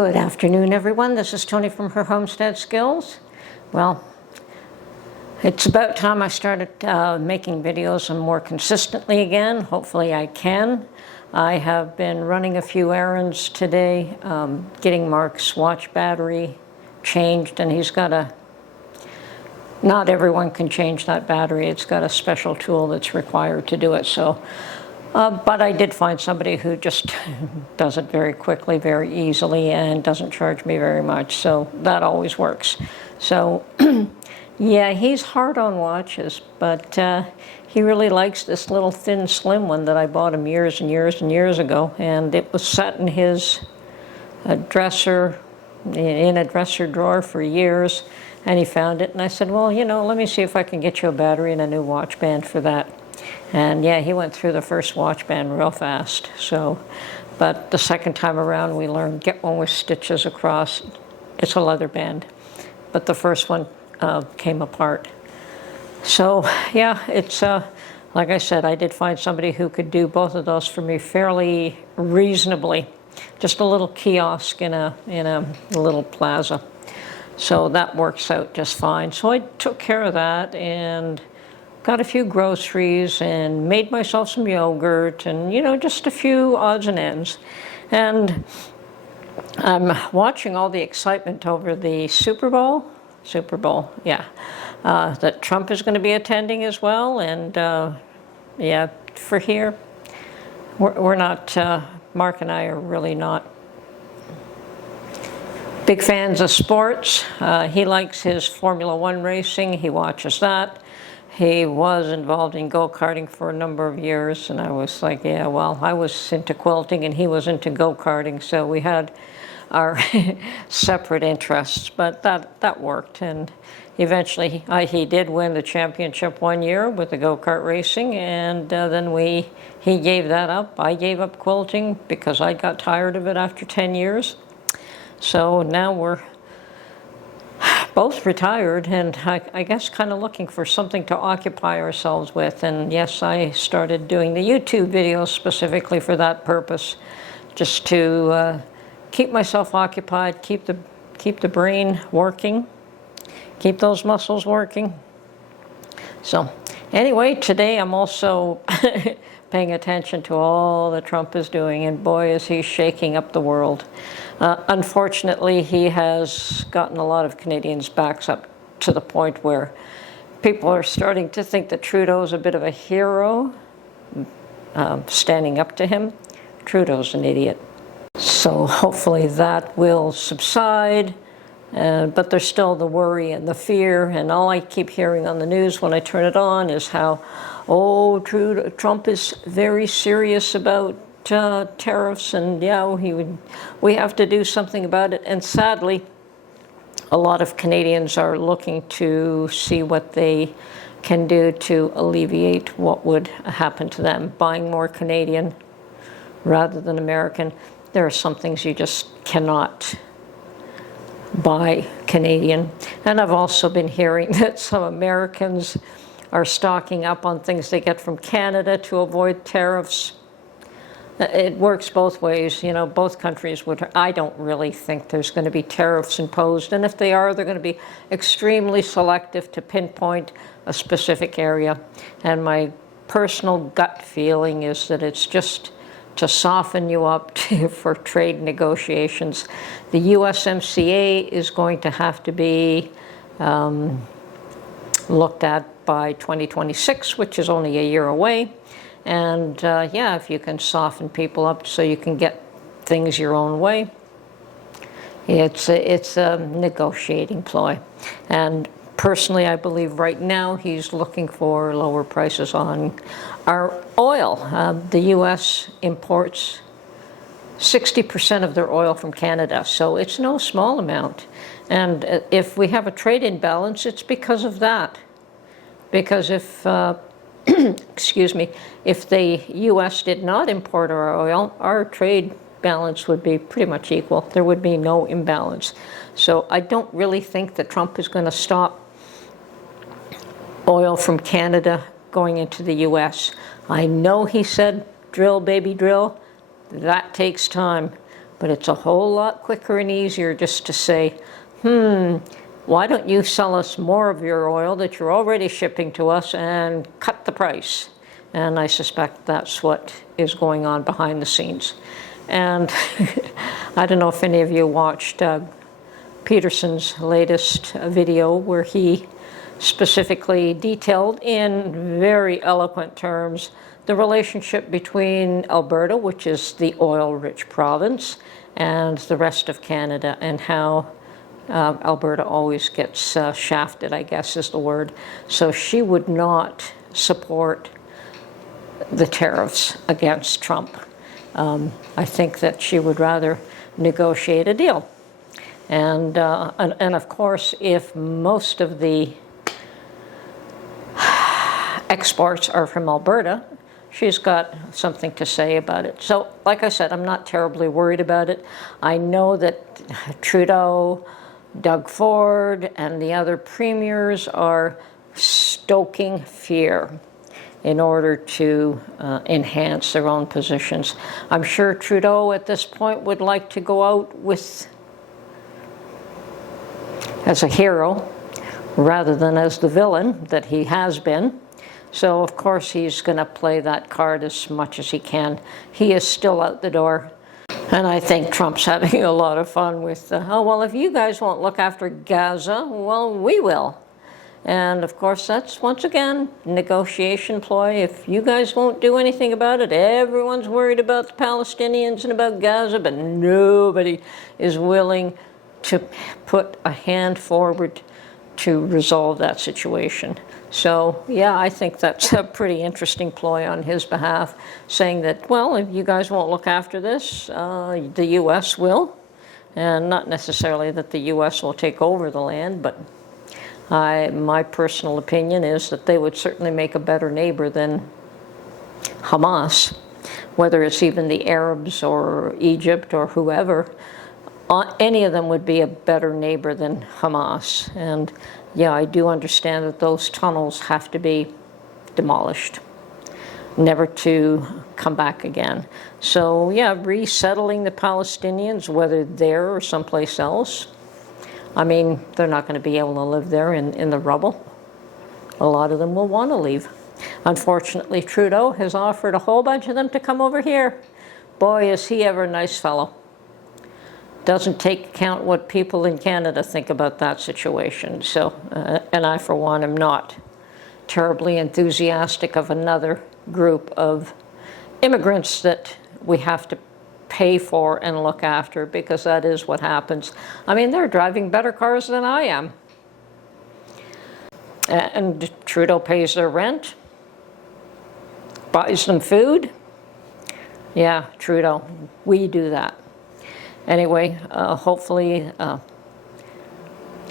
Good afternoon, everyone. This is Tony from Her Homestead Skills. Well, it's about time I started making videos more consistently again. Hopefully I can. I have been running a few errands today, getting Mark's watch battery changed, and he's got a... Not everyone can change that battery. It's got a special tool that's required to do it. So, but I did find somebody who just does it very quickly, very easily, and doesn't charge me very much. So that always works. So yeah, he's hard on watches, but he really likes this little thin, slim one that I bought him years and years and years ago. And it was set in his dresser, in a dresser drawer for years. And he found it, and I said, well, you know, let me see if I can get you a battery and a new watch band for that. And yeah, he went through the first watch band real fast. So, but the second time around, we learned get one with stitches across. It's a leather band, but the first one came apart. So yeah, it's like I said, I did find somebody who could do both of those for me fairly reasonably. Just a little kiosk in a little plaza. So that works out just fine. So I took care of that and got a few groceries and made myself some yogurt and, you know, just a few odds and ends. And I'm watching all the excitement over the Super Bowl, yeah, that Trump is going to be attending as well. And yeah, for here, we're not, Mark and I are really not big fans of sports. He likes his Formula One racing. He watches that. He was involved in go-karting for a number of years, and I was like, yeah, well, I was into quilting and he was into go-karting, so we had our separate interests, but that worked. And eventually he did win the championship one year with the go-kart racing, and then he gave that up. I gave up quilting because I got tired of it after 10 years. So now we're both retired, and I guess kind of looking for something to occupy ourselves with. And yes, I started doing the YouTube videos specifically for that purpose, just to keep myself occupied, keep the brain working, keep those muscles working. So anyway, today I'm also paying attention to all that Trump is doing, and boy, is he shaking up the world. Unfortunately, he has gotten a lot of Canadians' backs up to the point where people are starting to think that Trudeau's a bit of a hero, standing up to him. Trudeau's an idiot. So hopefully that will subside, but there's still the worry and the fear, and all I keep hearing on the news when I turn it on is how, oh, Trump is very serious about tariffs, and yeah, we have to do something about it. And sadly, a lot of Canadians are looking to see what they can do to alleviate what would happen to them, buying more Canadian rather than American. There are some things you just cannot buy Canadian. And I've also been hearing that some Americans are stocking up on things they get from Canada to avoid tariffs. It works both ways, you know, both countries would. I don't really think there's going to be tariffs imposed, and if they are, they're going to be extremely selective to pinpoint a specific area. And my personal gut feeling is that it's just to soften you up for trade negotiations. The USMCA is going to have to be looked at by 2026, which is only a year away. And yeah, if you can soften people up so you can get things your own way, it's a negotiating ploy. And personally, I believe right now he's looking for lower prices on our oil. The U.S. imports 60% of their oil from Canada, so it's no small amount. And if we have a trade imbalance, it's because of that. Because if excuse me, if the U.S. did not import our oil, our trade balance would be pretty much equal. There would be no imbalance. So I don't really think that Trump is going to stop oil from Canada going into the U.S. I know he said drill, baby, drill. That takes time. But it's a whole lot quicker and easier just to say, why don't you sell us more of your oil that you're already shipping to us and cut the price? And I suspect that's what is going on behind the scenes. And I don't know if any of you watched Peterson's latest video where he specifically detailed in very eloquent terms the relationship between Alberta, which is the oil-rich province, and the rest of Canada, and how Alberta always gets shafted, I guess is the word. So she would not support the tariffs against Trump. I think that she would rather negotiate a deal. And of course, if most of the exports are from Alberta, she's got something to say about it. So, like I said, I'm not terribly worried about it. I know that Trudeau, Doug Ford, and the other premiers are stoking fear in order to enhance their own positions. I'm sure Trudeau at this point would like to go out as a hero rather than as the villain that he has been. So, of course, he's going to play that card as much as he can. He is still out the door. And I think Trump's having a lot of fun with, oh, well, if you guys won't look after Gaza, well, we will. And, of course, that's, once again, negotiation ploy. If you guys won't do anything about it, everyone's worried about the Palestinians and about Gaza, but nobody is willing to put a hand forward to resolve that situation. So, yeah, I think that's a pretty interesting ploy on his behalf, saying that, well, if you guys won't look after this, the U.S. will. And not necessarily that the U.S. will take over the land, but my personal opinion is that they would certainly make a better neighbor than Hamas, whether it's even the Arabs or Egypt or whoever. Any of them would be a better neighbor than Hamas. And yeah, I do understand that those tunnels have to be demolished, never to come back again. So yeah, resettling the Palestinians, whether there or someplace else, I mean, they're not going to be able to live there in the rubble. A lot of them will want to leave. Unfortunately, Trudeau has offered a whole bunch of them to come over here. Boy, is he ever a nice fellow. Doesn't take account what people in Canada think about that situation. So, and I, for one, am not terribly enthusiastic of another group of immigrants that we have to pay for and look after, because that is what happens. I mean, they're driving better cars than I am. And Trudeau pays their rent, buys them food. Yeah, Trudeau, we do that. Anyway, hopefully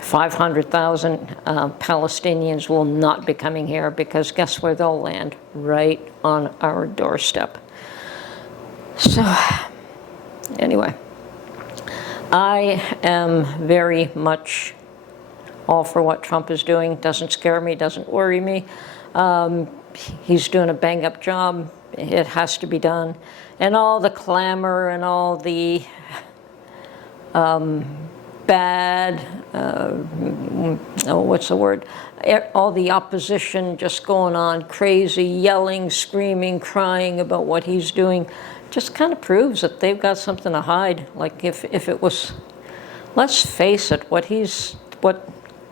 500,000 Palestinians will not be coming here, because guess where they'll land? Right on our doorstep. So, anyway, I am very much all for what Trump is doing. Doesn't scare me, doesn't worry me. He's doing a bang-up job. It has to be done. And all the clamor and all the bad, what's the word? All the opposition just going on crazy, yelling, screaming, crying about what he's doing, just kind of proves that they've got something to hide. Like if it was, let's face it, what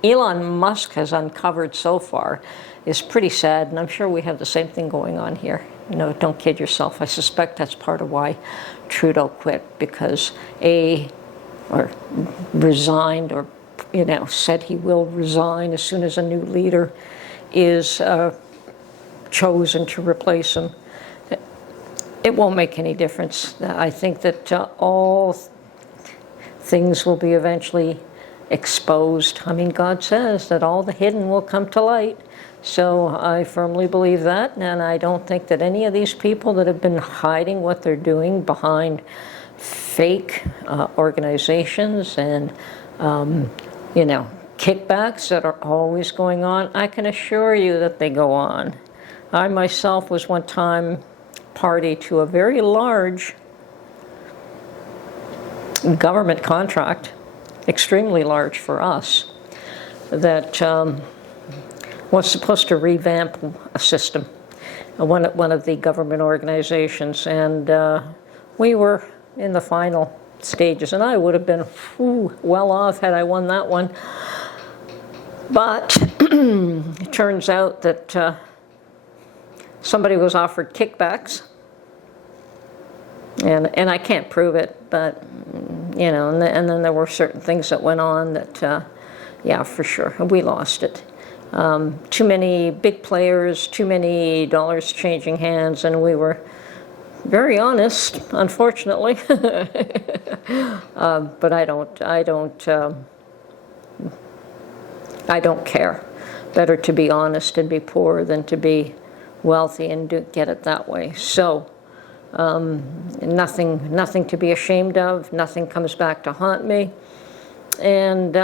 Elon Musk has uncovered so far is pretty sad, and I'm sure we have the same thing going on here. You know, don't kid yourself. I suspect that's part of why Trudeau quit, because or resigned, or said he will resign as soon as a new leader is chosen to replace him. It won't make any difference. I think that all things will be eventually exposed. I mean, God says that all the hidden will come to light. So I firmly believe that, and I don't think that any of these people that have been hiding what they're doing behind fake organizations and, kickbacks that are always going on, I can assure you that they go on. I myself was one time party to a very large government contract, extremely large for us, that was supposed to revamp a system, one of the government organizations, and we were in the final stages, and I would have been well off had I won that one. But it turns out that somebody was offered kickbacks, and I can't prove it, but you know, and then there were certain things that went on that, yeah, for sure, we lost it. Too many big players, too many dollars changing hands, and we were very honest, unfortunately. But I don't care. Better to be honest and be poor than to be wealthy and get it that way. So nothing to be ashamed of. Nothing comes back to haunt me. And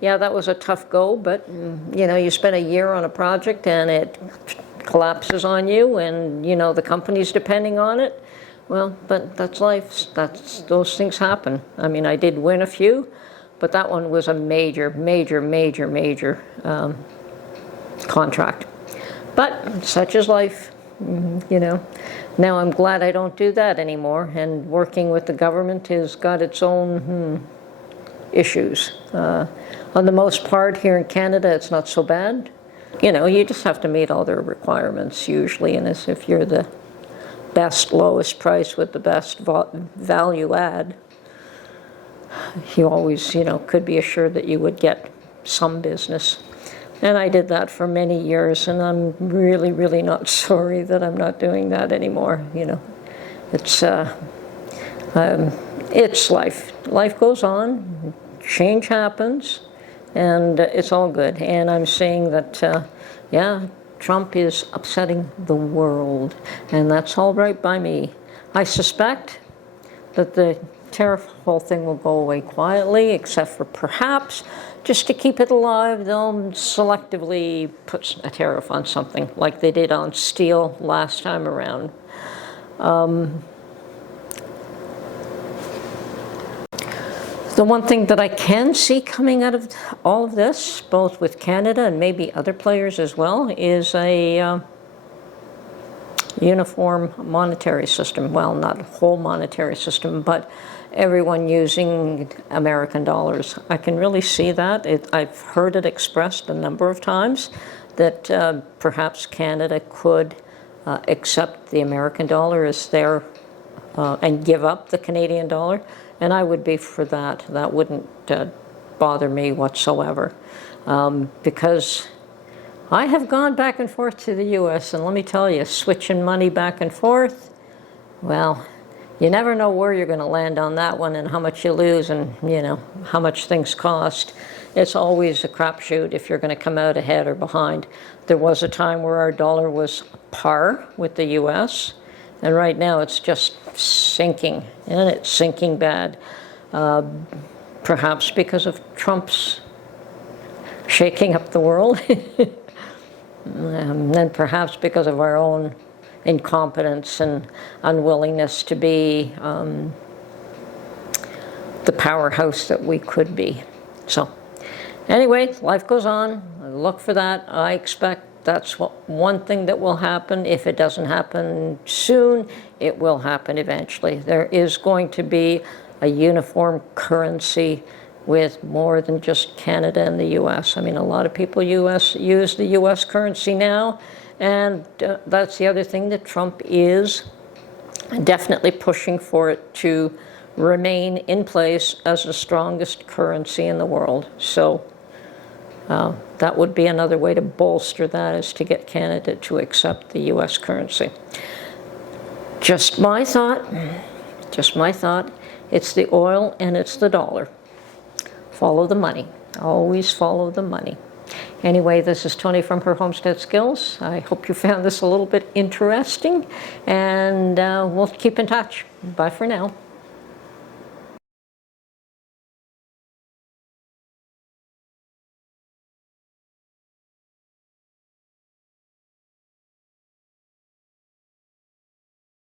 yeah, that was a tough go. But you know, you spend a year on a project and it collapses on you, and you know the company's depending on it. Well, but that's life. Those things happen. I mean, I did win a few, but that one was a major contract. But such is life, you know. Now I'm glad I don't do that anymore, and working with the government has got its own issues. On the most part here in Canada, it's not so bad. You know, you just have to meet all their requirements usually, and as if you're the best, lowest price with the best value add, you always, you know, could be assured that you would get some business. And I did that for many years, and I'm really not sorry that I'm not doing that anymore. You know, it's life. Life goes on, change happens, and it's all good. And I'm saying that, yeah, Trump is upsetting the world, and that's all right by me. I suspect that the tariff whole thing will go away quietly, except for perhaps, just to keep it alive, they'll selectively put a tariff on something, like they did on steel last time around. The one thing that I can see coming out of all of this, both with Canada and maybe other players as well, is a uniform monetary system. Well, not a whole monetary system, but everyone using American dollars. I can really see that. I've heard it expressed a number of times that perhaps Canada could accept the American dollar as their, and give up the Canadian dollar. And I would be for that. That wouldn't bother me whatsoever. Because I have gone back and forth to the U.S., and let me tell you, switching money back and forth, well, you never know where you're going to land on that one and how much you lose and, you know, how much things cost. It's always a crapshoot if you're going to come out ahead or behind. There was a time where our dollar was par with the U.S., and right now it's just sinking, and it's sinking bad. Perhaps because of Trump's shaking up the world, and perhaps because of our own incompetence and unwillingness to be the powerhouse that we could be. So anyway, life goes on. Look for that. I expect that's one thing that will happen. If it doesn't happen soon, it will happen eventually. There is going to be a uniform currency with more than just Canada and the U.S. I mean, a lot of people use the U.S. currency now, and that's the other thing that Trump is definitely pushing for it to remain in place as the strongest currency in the world. So that would be another way to bolster that, is to get Canada to accept the U.S. currency. Just my thought. Just my thought. It's the oil and it's the dollar. Follow the money. Always follow the money. Anyway, this is Tony from Her Homestead Skills. I hope you found this a little bit interesting, and we'll keep in touch. Bye for now.